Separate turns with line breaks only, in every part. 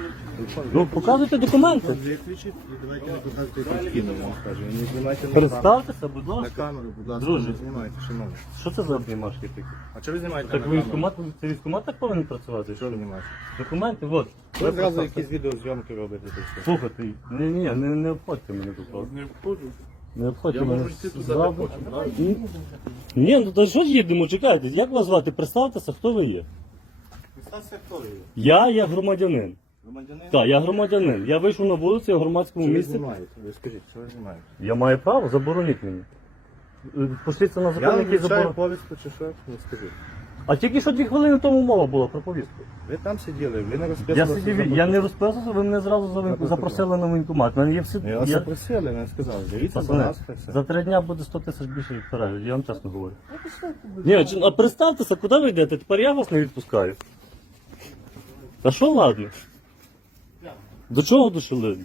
Ну, показуйте документи.
Виключіть і давайте не показуйте батьків, я вам скажу. Не знімайте на
Представтеся, будь
на
ласка.
камеру, будь ласка,
Друже.
не знімайте, шановні.
Що це за обнімашки такі?
А чого ви знімаєте
Так
на камеру?
військкомат, це військкомат так повинен працювати?
Що ви знімаєте?
Документи, от.
Ви зразу якісь відеозйомки робите. то все.
Слухайте, не обходьте мене тут.
Не входжу.
Не обходьте
Я
мене.
можу йти туди, де
ззаду.
хочу, так?
Ні, ну то що ж їдемо, чекайте, як вас звати? Представтеся, хто ви є?
Представся, хто ви є?
Я є громадянин.
Громадянин?
Так, я громадянин. Я вийшов на вулицю в громадському
Що ви
місці.
знімаєте? Ви скажіть, що ви знімаєте?
Я маю право, забороніть мені. Пошліться на
Я
закон,
вам
який
вручаю
заборонить.
повістку чи що? Ну скажіть.
А тільки що 2 хвилини тому мова була про повістку.
Ви там сиділи, ви не
Я
розписувалися.
сидів, я не розписувався, ви мене зразу запросили на воєнкомат. Мене є всі.
Я вас запросили, не сказав. Дивіться, будь
Пацани,
ласка, все.
за 3 дня буде 100 тисяч більше переглядів, я вам чесно говорю. Ні, а представтеся, куди ви йдете? Тепер я вас не відпускаю. Та що ладно? До чого дошли?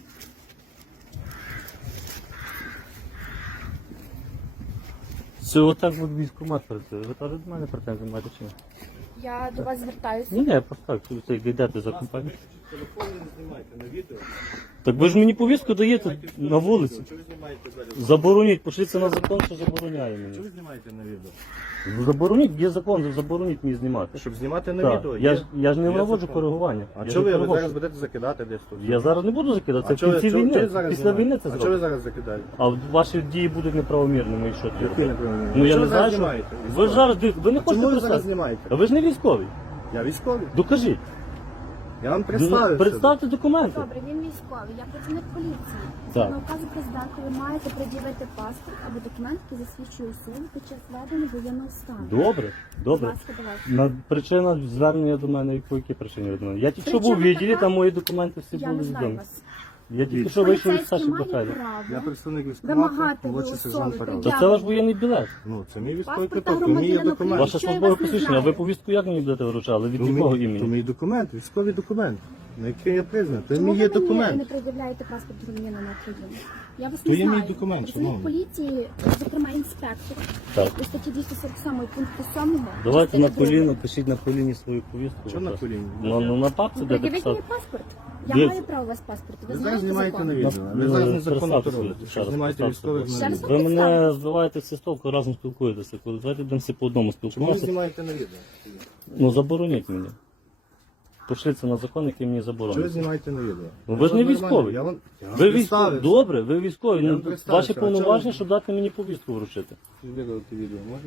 Все, отак от військкомат працює. Ви теж до мене претензії маєте чи ні?
Я до вас звертаюся.
Ні, просто так, ви йдете за компанію.
Телефон не знімайте на відео.
Так ви ж мені повістку даєте на вулиці.
Чого ви знімаєте зараз?
Забороніть, пошліться на закон, що забороняє мені.
Чого ви знімаєте на відео?
Ну, забороніть, є закон, забороніть мені знімати.
Щоб знімати на
Так,
відео?
я ж не
є
наводжу
закон.
коригування.
А
Я
чого
ж
ви
переводжу.
зараз будете закидати десь тут?
Я зараз не буду закидати, це в
чого-
кінці
чого- чого ви
війни.
зараз
Після
знімаєте?
війни це
А чого ви
зробимо.
зараз закидаєте?
А ваші дії будуть неправомірними і що
Які
тоді?
неправомірні?
Ну я
Що
не
ви зараз
знаю, що...
знімаєте?
Ви ж зараз, ви не
Чому
хочете
ви зараз
представити?
знімаєте?
А ви ж не військовий.
Я військовий.
Докажіть.
Я вам представився.
Представте документи.
Добре, він військовий, я працівник поліції.
Так.
На указу президента ви маєте пред'явити паспорт або документ, який засвідчує особу під час ведення воєнного стану.
Добре,
Будь
добре.
ласка, давайте.
Причина звернення до мене, по якій причині від мене? Я тільки що був в
Причина
відділі,
така-
там мої документи всі
Я
були
не знаю
відомі.
вас.
Я тільки що вийшов від Саші
Поліцейський має
Бахайла.
Я
право
представник військкомату,
вимагати
молодший
ви
сержант
особи
Парад.
Та це ваш воєнний білет.
Ну, це мій військовий
Паспорта
квиток, то мій є
громадянина
документ.
України.
Ваше
Що я
службове
вас не
посвідчення, а ви
знаю?
повістку як мені будете вручали? Від
То
якого
мій- То
імені?
мій документ, військовий документ, на який я признан. То
Чому
мій
ви
є
мені не
документ.
пред'являєте паспорт громадянина України? Я вас
То
не
є мій
знаю.
документ,
Працівник
шановний.
поліції, зокрема інспектор,
Так.
у статті 247 пункту 7.
Давайте на
частини
коліно,
другої.
пишіть на коліні свою повістку.
Що на
будь ласка.
коліні?
Ну на папці
Ну,
де
пред'явіть
писати.
мені паспорт. Я
Дивіться.
маю право у вас паспорт.
Ви
Ви
зараз
знаєте
знімаєте
закон?
на відео. Ви зараз незаконно то робите.
Ще
Що
раз
знімаєте
представте.
військових на
Ще
відео.
раз
Ви мене збиваєте всі стовку, разом спілкуєтеся. Коли давайте будемо всі по одному
Чому ви
спілкуватися.
знімаєте на відео?
Ну забороніть мені. Пошліться на закон, який мені
Чого ви
заборонить.
знімаєте на відео?
Ну, ви ж не
Нормально,
військовий.
Я вам
Ви військові.
представився.
Добре, ви військові.
Я
Ну,
вам представився.
ваші
А чого
повноваження,
ви-
щоб дати мені повістку вручити.
Видалити відео можна?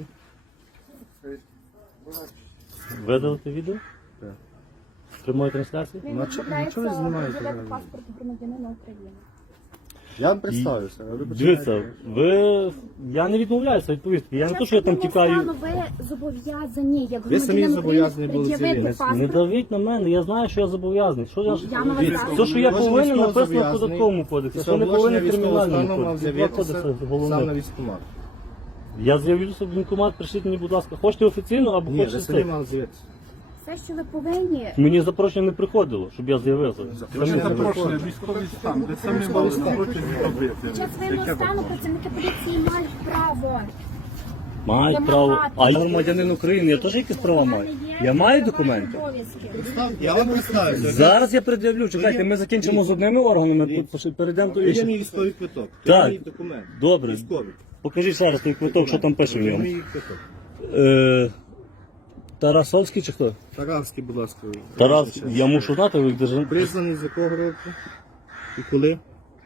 Видалити відео?
Так.
З прямої трансляції?
Він
Ну, а
відмовляється
чого ви знімаєте
пред'явити
зараз?
паспорт громадянина України.
Я вам представився. а ви
Дивіться,
починаєте-
я не відмовляюся від повістки. Я не то, що я там тікаю.
Ви зобов'язані, як
Ви самі
громадянин
зобов'язані були
України, пред'явити
звільнити.
Не
паспорт.
давіть на мене, я знаю, що я зобов'язаний. Що я ж
Я на вас
Дивіться,
зараз.
все, що я
Кожен
повинен,
військово
написано в
зобов'язаний
податковому кодексі,
після
що не повинен в
оголошення військового
кримінальному
стану мав
кодексі. Два
з'явитися
кодекси
сам
головне.
на військкомат.
Я з'явлюся в воєнкомат, прийшліть мені, будь ласка. Хочете офіційно або
Ні, ви
хочете
самі
це?
мали з'явитися.
Все, що ви повинні,
Мені запрошення не приходило, щоб я з'явився.
Запрошення
Самі
запрошення.
Військовий стан, де самі мали запрошення робити.
під час воєнного стану працівники поліції мають право.
Мають
Вимагати.
право. А я громадянин України, я теж якісь права маю. Я маю документи.
Я вам представився.
Зараз я пред'явлю, чекайте, ми закінчимо з одними органами, перейдемо до
Є
інших.
мій військовий квиток.
Так.
Це мій документ.
Добре.
Військовий.
Покажіть зараз той квиток, що там пише в
Це
ньому.
мій квиток.
Тарасовський чи хто?
Таравський, будь ласка.
Тарас, я мушу знати, ви держи.
Признаний з якого року? І коли?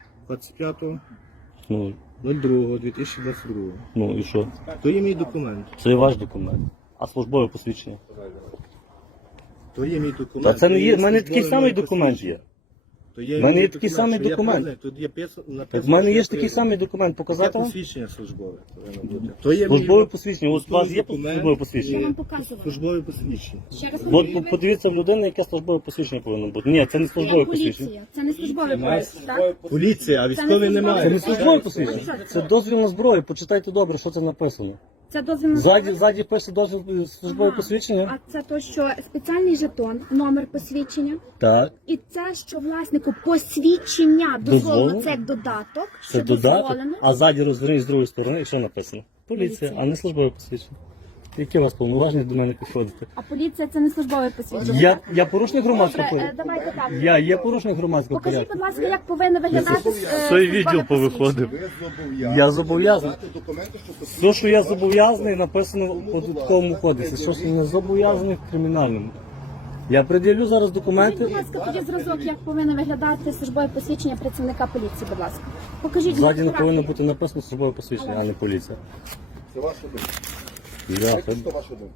25.02.2022.
Ну і що?
То є мій документ.
Це ваш документ. А службове посвідчення?
То є мій документ.
Та це не є, в мене такий
службовий
самий
мій
документ
посвідчення.
є.
То є
В мене
мій
є такий самий
що я
документ.
признаю. Тут є написано,
Так в мене
що
є
я
ж такий
признаю.
самий документ,
Таке
показати вам?
посвідчення службове повинно бути. То є
Службове
мій
посвідчення, от у вас є
документ
службове
Я
посвідчення?
вам показувала.
службове посвідчення.
Ще раз
От
повторюю,
подивіться в людини, яке службове посвідчення повинно бути. Ні, це не службове
я
посвідчення.
поліція. Це не службовий поїзд, так?
Поліція, а військовий
службове.
немає.
Це не службове посвідчення. Це дозвіл на зброю. Почитайте добре, що це написано.
Це дозвіл на
Ззаді пише дозвіл службове
Ага.
посвідчення.
А це то, що спеціальний жетон, номер посвідчення.
Так.
І це, що власнику посвідчення дозволено,
Дозволено?
це як додаток,
Це
що
додаток.
дозволено.
А ззаді розверніть з другої сторони, і що написано? Поліція,
Поліція.
а не службове посвідчення. Які у вас повноваження до мене підходити?
А поліція це не службове посвідчення.
Я порушник громадського
Добре,
порядку.
давайте так.
Я є порушник громадського
Покажіть,
порядку.
будь ласка, як повинно виглядати
Цей відділ повиходив. Я зобов'язаний.
Документи, що
Все, що я зобов'язаний, написано в податковому кодексі. Що ж не зобов'язаний в кримінальному. Я пред'явлю зараз
Покажіть,
документи.
будь ласка, тоді зразок, як повинно виглядати службове посвідчення працівника поліції, будь ласка. Покажіть.
Ззаді не
фотографії.
повинно бути написано службове посвідчення, а не поліція.
це ваша думка.
Я,
Знаєте, що ваша думка?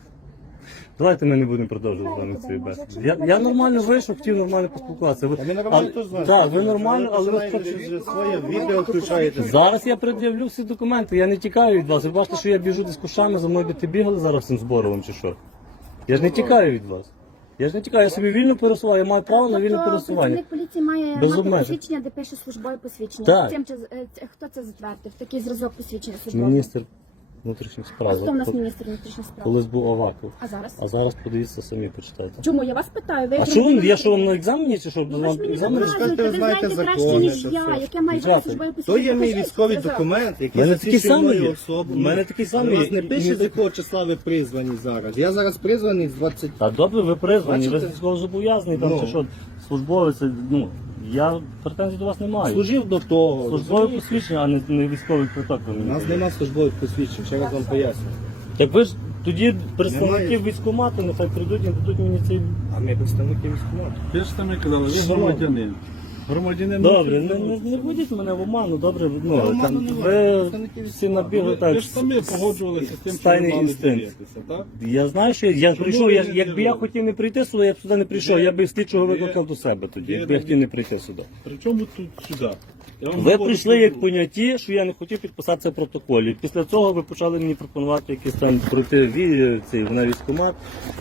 давайте ми не будемо продовжувати з вами цю бесіду. Я нормально вийшов, хотів нормально поспілкуватися. Ви,
Ми нормально теж знаємо.
Так, ви нормально, але ви
Починаєте своє відео включаєте.
зараз я пред'явлю всі документи, я не тікаю від вас. Ви бачите, що я біжу десь кушами, за мною би ти бігали зараз цим зборовим чи що? Я ж не тікаю від вас. Я ж не тікаю, я собі вільно пересуваю, я маю право на вільне
Тобто
пересування.
працівник поліції має
Без
мати
обмежень.
посвідчення, де пише службове посвідчення.
Так.
Хто це затвердив? Такий зразок посвідчення службового?
Міністр внутрішніх
А хто в нас
справ.
міністр внутрішніх справ?
Колись був Аваков.
А зараз?
А зараз подивіться самі, почитайте.
Чому? Я вас питаю. Ви
А що вам, я що вам на екзамені чи що?
Ну, ви
Вам
ж мені
екзамен?
розказуєте,
ви
ви
знаєте
знаєте краще,
закони,
ніж
це
я,
все.
яке має
Дякую.
бути службове
То
посвідчення.
є мій
Покажіть
військовий
зразок.
документ,
У
який
мене такий
засвідчує
самий
мою
є.
особу.
У мене такий самий
У
є.
вас не пише, з якого числа ви призвані зараз. Я зараз призваний з 20...
Та добре, ви призвані, ви
Бачите?
військовозобов'язаний, там
Ну.
чи що, службовець, ну, я претензій до вас не маю.
Служив до того.
Службове
розумієте?
посвідчення, а не військовий квиток. ви
У
мені
нас
даєте.
нема службових посвідчень, ще раз вам поясню.
Так ви ж тоді представників
Немає.
військкомату, нехай прийдуть і дадуть мені цей...
А ми представники військкомату.
Ви ж самі казали, ви
Що?
громадянин. Громадянин.
Добре, не вводіть мене в оману, добре, ну,
оману
там,
немає.
ви
Представників
всі набігли
Ви
так.
ж самі погоджувалися з тим, що
стайний
ви мали
інстинкт.
діятися, так?
Я знаю, що я прийшов,
ви не
якби я
з'явились?
хотів не прийти сюди, я б сюди не прийшов, я б слідчого
Ви-
викликав до себе тоді,
ви-
якби я хотів не прийти сюди.
Причому тут сюди? Я вам
Ви
говорю,
прийшли
що
як
було.
поняті, що я не хотів підписатися в протоколі. Після цього ви почали мені пропонувати якісь там пройти на військкомат,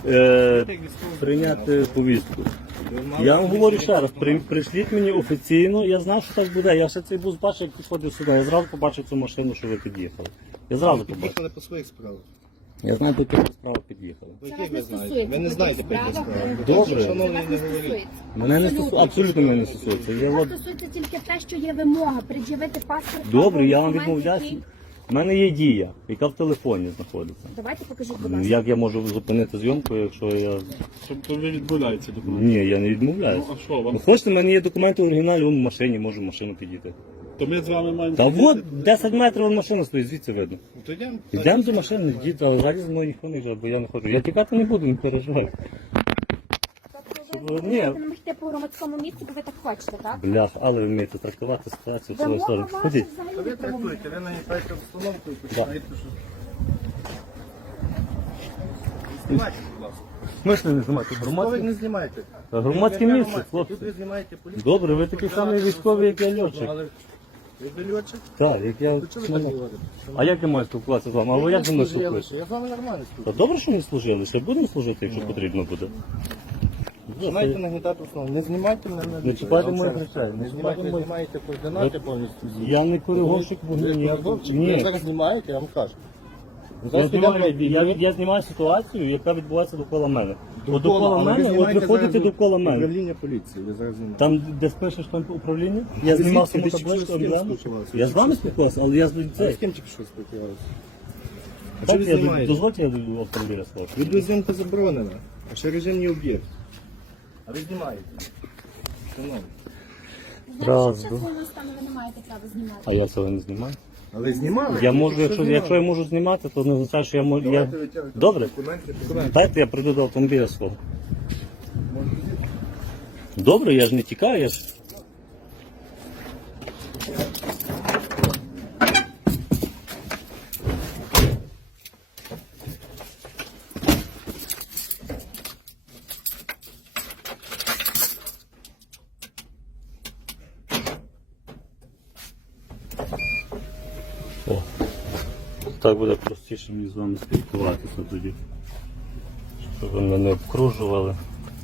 прийняти повістку. Я вам говорю ще раз, прийшліть мені офіційно, я знав, що так буде. Я ще цей бус бачив, як підходив сюди. Я зразу побачив цю машину, що ви під'їхали. Я зразу побачив.
Під'їхали по своїх справах.
Я знаю, по яких справах під'їхали.
По
Це
яких
вас
ви
не
знаєте? Ви не знаєте по яких
справах,
справах.
Добре.
Шановний,
Це вас
не
не
говоріть.
стосується.
Мене не стосується, абсолютно мене не стосується. Я
Вас
от...
стосується тільки те, що є вимога, пред'явити паспорт.
Добре,
або
я вам
документ,
відмовляюся.
який-
У мене є дія, яка в телефоні знаходиться.
Давайте покажіть, будь ласка.
Як я можу зупинити зйомку, якщо я...
Тобто ви відмовляєтеся документи.
Ні, я не відмовляюся.
Ну, а що вам?
Ну, хочете, в мене є документи в оригіналі, вон в машині, можу в машину підійти.
То ми з вами маємо...
Та от 10 метрів вон машина стоїть, звідси видно.
То йдемо.
Йдемо до машини, дід, а ззаді з мною ніхто не йде, бо я не хочу. Я тікати не буду, не переживай.
Тобто ви
Ні.
можете йти по громадському місці, бо ви так хочете, так?
Блях, але ви вмієте трактувати ситуацію в свою
Вимога
сторону.
ваша
Ходіть.
взагалі
Ви
правомірна.
трактуєте, ви нагнітаєте обстановку і починаєте що... Знімайте, будь ласка.
В смислі не знімати?
Хто ви
Громадське,
не знімаєте?
громадське місце, хлопці.
Тут ви знімаєте поліцію.
Добре, ви такий самий військовий, як я льотчик.
Але ви льотчик?
Так, як я...
То чого ви так говорите?
А як я маю спілкуватися з вами? А ви як зі мною спілкуєтеся?
Я з вами нормально
Та
спілкуюся.
добре, що не служили, ще будемо служити, якщо потрібно буде.
Починайте нагнітати основу. Не знімайте мене на
Не чіпайте моїх речей,
Не знімайте,
мої-
знімаєте координати повністю.
Я не кориговщик вогню,
Ви
я...
кориговщик? Ви
Ні.
зараз знімаєте, я вам кажу.
Я,
Зараз
знімаю,
підемо-
я знімаю ситуацію, яка відбувається довкола мене. От
Довкола,
довкола
але ви
мене, от
знімаєте
ви ходите
зараз
довкола мене.
Управління поліції, ви зараз знімаєте.
Там, де спишеш там управління, я
Ви
знімав
звідки?
саму
Ви
табличку,
з ким
емблему.
спілкувалися?
Я з вами спілкувався, але я з
Ви з
цей.
ким тільки що спілкувалися? А
Так,
що ви
я
знімаєте?
дозвольте, я до автомобіля свого.
Відеозйомка заборонена, а ще режимний об'єкт. А ви знімаєте? Шановні.
Раз,
Зараз
два.
часу стану, ви не маєте права знімати.
А я цього не знімаю.
Але знімали?
Я можу, якщо
знімали?
я можу знімати, то не означає, що я можу.
Давайте витягуйте
Добре?
документи.
Дайте я прийду до автомобіля свого. Добре, я ж не тікаю, я ж. О, так буде простіше мені з вами спілкуватися тоді. Щоб ви мене не обкружували.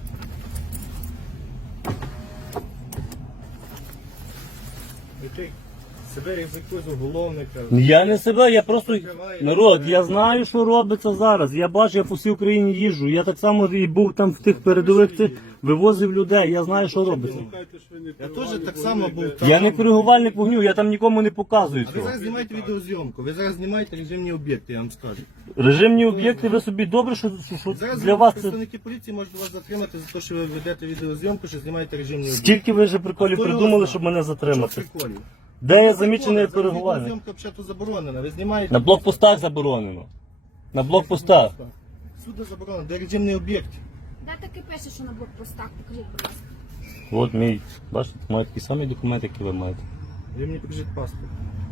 Себе ризикує з уголовника.
Я не себе, я просто народ, я знаю, що робиться зараз. Я бачу, я по всій Україні їжджу. Я так само і був там в тих передових цих вивозив людей, я знаю, що робиться.
Шукайте, що ви не
Я теж так само був там.
Я не коригувальник вогню, я там нікому не показую
А ви
цього.
зараз знімаєте відеозйомку, ви зараз знімаєте режимні об'єкти, я вам скажу.
Режимні об'єкти, ви собі добре, що
Зараз
для вас це...
представники поліції можуть вас затримати за те, що ви ведете відеозйомку, що знімаєте режимні об'єкти.
Скільки ви вже приколів
Хто його
придумали,
знає?
щоб мене
Що
затримати?
приколів?
Де я замічений
Зараз
коригувальник?
відеозйомка взагалі заборонена, ви знімаєте...
На блокпостах заборонено. На блокпостах.
Суду заборонено, де режимний об'єкт.
Де таке пише, що на блокпостах? Покажіть, будь ласка.
От мій, бачите, маю такі самі документи, які ви маєте.
Ви мені покажіть паспорт.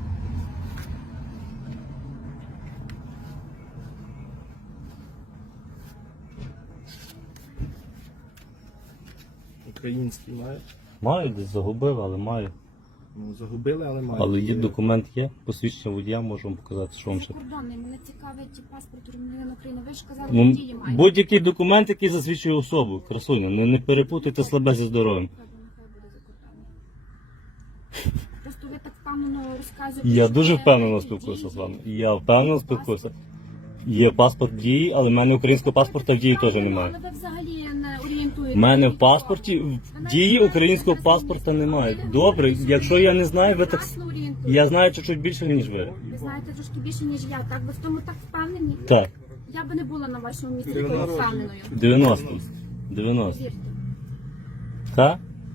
Український має.
Маю, десь загубив, але маю.
Ну, загубили, але має.
Але є документ є, посвідчення водія, можу вам показати, що вам ще.
Кордонний, мене цікавить паспорт громадянина України. Ви ж казали,
Ну,
що дії маєте.
будь-який документ, який засвідчує особу, красуня, не перепутайте слабе зі здоров'ям.
Нехай буде закордонний. Просто ви так впевнено розказуєте.
Я
що
дуже
ви
впевнено
дії.
спілкуюся з вами. Я впевнено спілкуюся. Є паспорт дії, але в мене українського паспорта в дії теж немає.
Але ви взагалі не орієнтуєте.
У мене в паспорті в дії українського паспорта немає. Добре, якщо я не знаю, ви так. Я знаю чуть-чуть більше, ніж ви.
Ви знаєте трошки більше, ніж я. Так, ви в тому так впевнені?
Так,
Я би не була на вашому місці такою впевненою.
90. 90.
Вірте.
Так?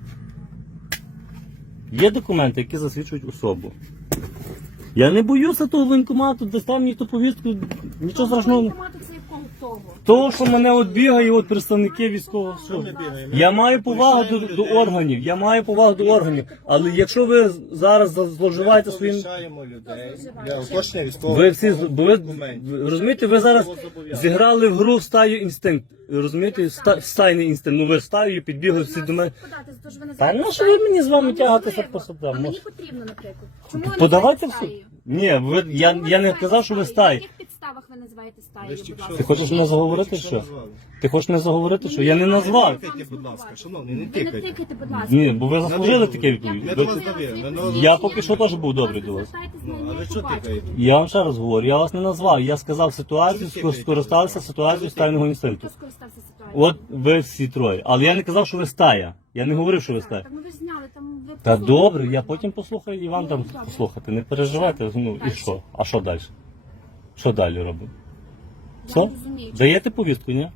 Є документи, які засвідчують особу. Я не боюся того воєнкомату, де став мені ту повістку, нічого страшного.
Воєнкомату це якого того?
Того, що мене от бігає от представники військового
Що
суду.
ми бігаємо?
Я маю повагу до органів, я маю повагу до органів. Але якщо ви зараз зловживаєте своїм...
Повищаємо людей для уточнення військового
Ви всі, бо ви,
документів.
розумієте, ви зараз зіграли в гру в стаю інстинкт. Розумієте, стайний інстинкт. Ну ви стаю підбігли всі до мене. Та ну що ви мені з вами тягатися по
А
судам?
мені потрібно, наприклад. Чому ви
Подавайте в
називаєте
суд.
стаєю?
Ні, ви, я не казав, що ви
На
стаї.
яких підставах ви називаєте стаєю, будь ласка?
Ти хочеш мене заговорити, що? Ти хочеш мене заговорити, що? Я не назвав.
Тикайте, будь ласка, шановний, не
Ви не
тикайте.
тикайте, будь ласка.
Ні, бо ви заслужили таке відповідь.
Ми до вас довіримо.
Я поки що теж був добрий до вас.
А ви що тикаєте?
Я вам ще раз говорю, я вас не назвав. Я сказав ситуацію, скористався ситуацією стайного інстинкту.
Хто скористався ситуацією?
От ви всі троє. Але я не казав, що ви стая. Я не говорив, що ви стая.
Так, ну ви ж зняли, там ви
Та
послухали.
добре, я потім послухаю і вам там послухати. Не переживайте. Ну і що? А що далі? Що далі робимо?
Я
Все?
не розумію.
Даєте повістку, ні?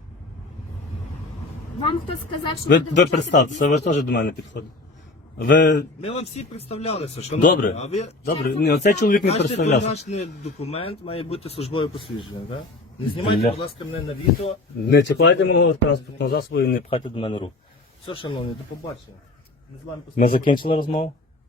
Вам хто сказав, що
Ви
вручати
представтеся, ви теж до мене підходите. Ви.
Ми вам всі представлялися, шановні.
Добре.
А ви
Добре, ні, оцей чоловік не
кажете,
представлявся.
домашній документ має бути службове посвідчення, так? Не знімайте,
Бля.
будь ласка, мене на відео.
Не чіпайте мого транспортного засобу і не пхайте до мене рук.
Все, шановні, до побачення. Ми з вами
Ми
поспілкуємося.
закінчили розмову?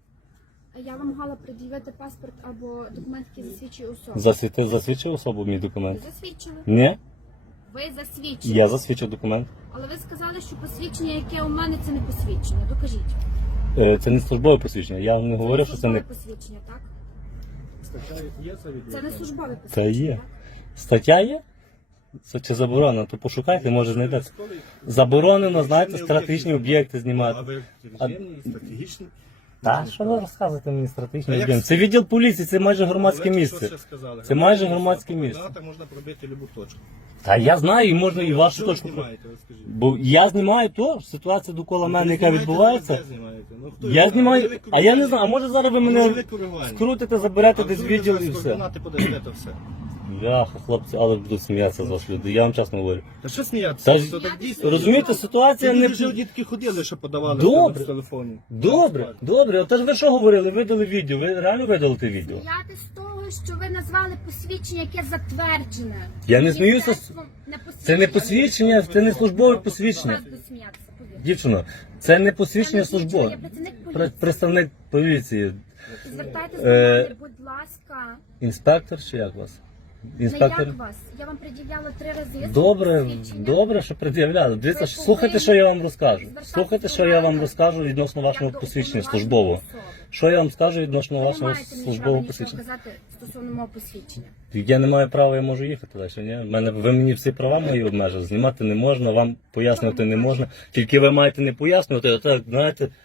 Я вам мала пред'явити паспорт або документ, який засвідчує особу.
Засвідчив особу мій документ?
Ви засвідчили?
Ні?
Ви засвідчили.
Я засвідчив документ.
Але ви сказали, що посвідчення, яке у мене, це не посвідчення. Докажіть.
Це не службове посвідчення. Я вам не говорив, що це не.
службове посвідчення, так?
Стаття є це відео?
Це не службове
Це
посвідчення.
є. Стаття є? Це чи заборонено? То пошукайте, може знайдете. Заборонено, знаєте, стратегічні об'єкти
А
знімати.
ви режимні, стратегічні?
Та що ви розказуєте мені стратегічні
А як-
об'єкти? Це відділ поліції, це майже громадське
Ви
місце.
що ще сказали?
Це майже громадське місце.
Так можна пробити любу точку.
Та я знаю, і можна і вашу
Що ви
точку.
знімаєте, розкажіть?
Бо я знімаю то, ситуація довкола мене, яка
Знімаєте,
відбувається.
де знімаєте? Ну, хто
Я
його-
знімаю,
ви
а я не знаю, а може зараз ви
Ви
мене
коригування.
скрутите, заберете
А
десь
ви
відділ
зараз
і все.
координати подасте, все.
Бляха, хлопці, але будуть сміятися з вас люди. Я вам чесно говорю.
Та що сміятися?
Та ж-
Це так дійсно.
Розумієте, ситуація
Люди
не.
вже дітки ходили, що подавали
Добре.
в телефоні.
Добре, добре. Отож ви що говорили? Видали відео. Ви реально видали те відео?
Сміяти з того, що ви назвали посвідчення, яке затверджене.
Я не сміюся.
Міністерством не
Це не посвідчення, це не службове посвідчення.
Вас будуть сміятися, повірте.
Дівчино, це не
Це
посвідчення
не службове,
службове.
я працівник поліції.
Представник поліції.
Звертайтеся до
Е,
мене, будь ласка.
Інспектор чи як вас?
Не
Інспектор.
як вас. Я вам пред'являла 3 рази.
Добре,
посвідчення.
добре, що пред'являли. Дивіться,
Ви
слухайте, що я вам розкажу.
звертатися
Слухайте,
до
що я вам
мене
розкажу відносно вашого
як до
посвідчення
уповноваженої
службового.
особи.
Що я вам скажу відносно
Ви не
вашого
маєте мені права
службового
нічого
посвідчення?
казати стосовно мого посвідчення.
Я не маю права, я можу їхати далі. Ні? Ви мені всі права мої обмежили. Знімати не можна, вам пояснювати не можна. Тільки ви маєте не пояснювати, а так, знаєте,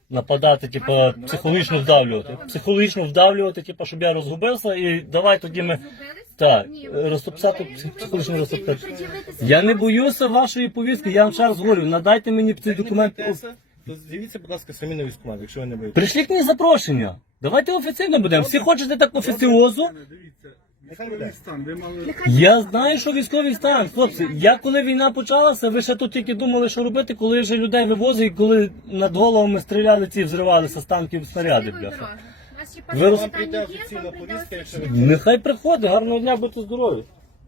нападати, типу, психологічно вдавлювати. Психологічно вдавлювати, типу, щоб я розгубився, і давай тоді ми. Так, розтопсати, психологічно розтоптати. Я не боюся вашої повістки, я вам ще раз говорю, надайте мені цей документ.
То дивіться, будь ласка, самі на військкомат, якщо ви не боїтеся.
Прийшліть мені запрошення. Давайте офіційно будемо. Всі хочете так офіціозу?
Військовий стан, ви мали...
Я знаю, що військовий стан, хлопці. Я коли війна почалася, ви ще тут тільки думали, що робити, коли вже людей вивозили, і коли над головами стріляли ці, взривалися з танків снаряди, бляха. Ви роз-
Вам прийде офіційна повістка, якщо ви...
Нехай приходить, гарного дня, будьте здорові.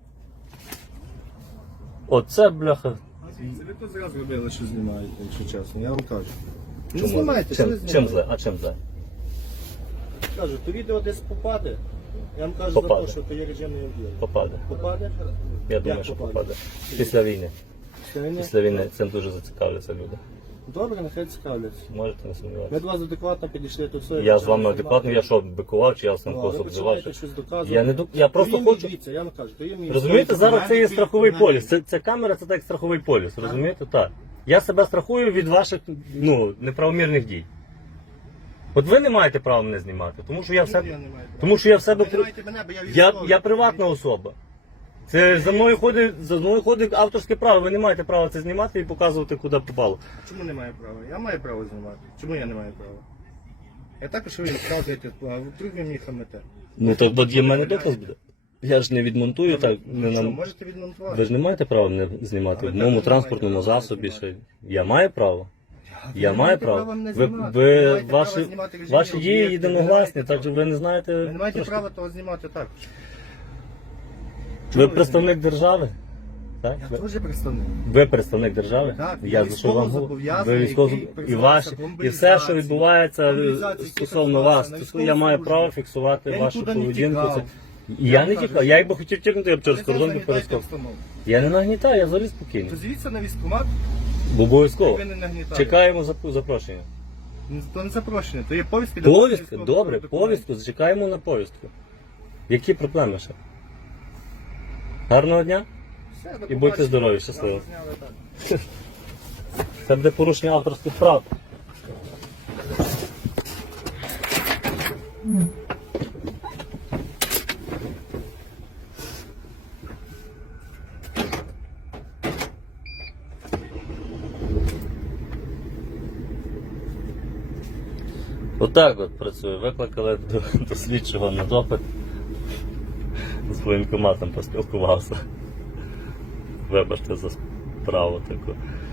Оце, бляха.
Ви то зразу робили, що знімаєте, якщо чесно, я вам кажу. Не знімайте, що ви
Чим
знімаєте?
зле? А чим зле?
Кажу, то відео десь попаде. Я вам кажу
Попаде.
за те, що то є режимний об'єкт.
Попаде.
Попаде?
Я думаю,
Як
що
попаде?
попаде. Після війни.
Після
Після війни цим дуже зацікавляться люди.
Добре, нехай цікавляться.
Можете не
Ми
сумніватися.
до вас адекватно підійшли, то все.
Я з вами адекватний, я що, бикував, чи я сам
Ви
косо обзивав?
починаєте щось доказувати.
Я не ду- я просто
То є мій,
хочу.
дивіться, я вам кажу, то є мій.
Розумієте, зараз це є страховий поліс. Ця камера це так як страховий поліс, розумієте? Так. Я себе страхую від ваших неправомірних дій. От ви не маєте права мене знімати, тому що я в
Я не
себе.
маю права.
Тому що я в себе.
Ви знаєте мене, бо я
Я
військовий.
приватна особа. Це за мною ходить авторське право. Ви не маєте права це знімати і показувати, куди попало.
Чому не маю права? Я маю право знімати. Чому я не маю права? Я також ви вказуєте, а вдруг ви мені хамите.
Ну так от є в мене доказ буде. Я ж не відмонтую так. Не
Що,
нам...
можете відмонтувати?
Ви ж не маєте права мене знімати.
А
В
ви
моєму
також не
транспортному
маєте права
засобі
знімати.
ще. Я маю право. Я
не
маю
маєте
право.
права мене
Ви,
знімати. Ви не маєте права
ваші,
знімати режимні
ваші дії
об'єкти,
єдиногласні,
ви не
так що ви не знаєте.
Ви не маєте
трошки.
права того знімати також.
Ви представник держави? Так?
Я теж представник.
Ви представник держави?
Так,
Я
я
за що вам
військовозобов'язаний,
ви військово
який
і
призвався
ваші
до
і все,
мобілізації,
що відбувається
мобілізації,
стосовно
який
вас,
призвався на
я маю
військову
право
службу.
фіксувати
Я
вашу
нікуди не
поведінку.
тікав.
Я не
кажу,
тікав, я якби хотів тікнути, я б через кордон би
Нагнітайте
перескочив.
обстановку.
Я не нагнітаю, я взагалі спокійний.
То звідси на військкомат,
Бо обов'язково.
ви не нагнітаєте.
Чекаємо запрошення.
То не запрошення, то є повістки. для
Повістка,
військових
добре,
документів.
повістку, чекаємо на повістку. Які проблеми ще? Гарного дня
Все, до
і будьте
побачення.
здорові, щасливо.
Вас зняли, так.
Це буде порушення авторських прав. Отак от працює. Викликали до слідчого на допит. З воєнкоматом поспілкувався. Вибачте за справу таку.